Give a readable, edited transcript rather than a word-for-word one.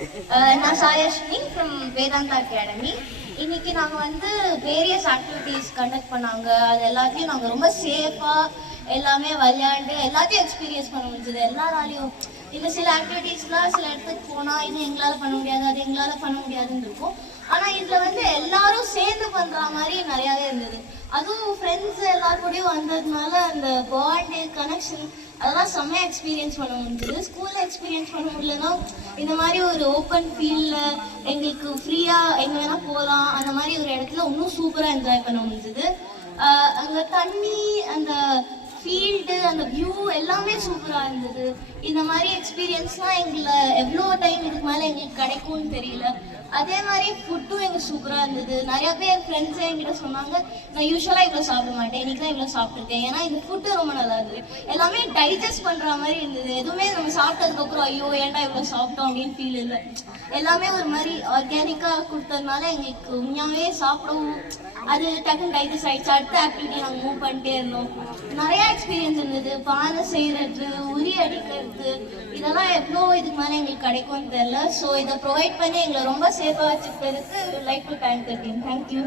நான் சாயஸ்வினி from Vedanta academy. இன்னைக்கு நாங்கள் வந்து வேரியஸ் ஆக்டிவிட்டீஸ் கண்டக்ட் பண்ணாங்க. அது எல்லாத்தையும் நாங்கள் ரொம்ப சேஃபாக எல்லாமே விளையாண்டு எல்லாத்தையும் எக்ஸ்பீரியன்ஸ் பண்ண முடிஞ்சது எல்லாராலையும். இந்த சில ஆக்டிவிட்டீஸ்லாம் சில இடத்துக்கு போனால் இது எங்களால் பண்ண முடியாது, அது எங்களால் பண்ண முடியாதுன்னு இருக்கும். ஆனால் இதில் வந்து எல்லாரும் சேர்ந்து பண்ணுற மாதிரி நிறையாவே இருந்தது. அதுவும் ஃப்ரெண்ட்ஸ் எல்லாருக்கூடையும் வந்ததுனால அந்த பாண்டு கனெக்ஷன் அதெல்லாம் செம்மையாக எக்ஸ்பீரியன்ஸ் பண்ண முடிஞ்சது. ஸ்கூலில் எக்ஸ்பீரியன்ஸ் பண்ண முடியலன்னா இந்த மாதிரி ஒரு ஓப்பன் ஃபீல்டில் எங்களுக்கு ஃப்ரீயாக எங்கே வேணால் போகலாம், அந்த மாதிரி ஒரு இடத்துல இன்னும் சூப்பராக என்ஜாய் பண்ண முடிஞ்சது. அங்கே தண்ணி, அந்த ஃபீல்டு, அந்த வியூ எல்லாமே சூப்பராக இருந்தது. இந்த மாதிரி எக்ஸ்பீரியன்ஸ்லாம் எங்களை எவ்வளோ டைம் இதுக்கு மேலே எங்களுக்கு கிடைக்கும்னு தெரியல. அதே மாதிரி ஃபுட்டும் எங்களுக்கு சூப்பராக இருந்தது. நிறையா பேர் ஃப்ரெண்ட்ஸே என்கிட்ட சொன்னாங்க, நான் யூஸ்வலாக இவ்வளோ சாப்பிட மாட்டேன், இன்றைக்கி தான் இவ்வளோ சாப்பிட்ருக்கேன், ஏன்னா இந்த ஃபுட்டு ரொம்ப நல்லா இருந்தது. எல்லாமே டைஜஸ்ட் பண்ணுற மாதிரி இருந்தது. எதுவுமே நம்ம சாப்பிட்டதுக்கப்புறம் ஐயோ ஏன்டா இவ்வளோ சாப்பிட்டோம் அப்படின்னு ஃபீல் இல்லை. எல்லாமே ஒரு மாதிரி ஆர்கானிக்காக கொடுத்ததுனால எங்களுக்கு உண்மையாகவே சாப்பிடவும் அது டக்குன்னு டைஜஸ்ட் ஆகிடுச்சு. அடுத்த ஆக்டிவிட்டி நாங்கள் மூவ் பண்ணிட்டே இருந்தோம். நிறையா எக்ஸ்பீரியன்ஸ் இருந்தது. பானை செய்கிறது, உரி அடிக்கிறது, இதெல்லாம் எவ்வளோ இதுக்கு மேலே எங்களுக்கு கிடைக்கும்னு தெரியல. ஸோ இதை ப்ரொவைட் பண்ணி எங்களை ரொம்ப சேஃபாக வச்சுக்கிறதுக்கு like to thank the team. Thank you.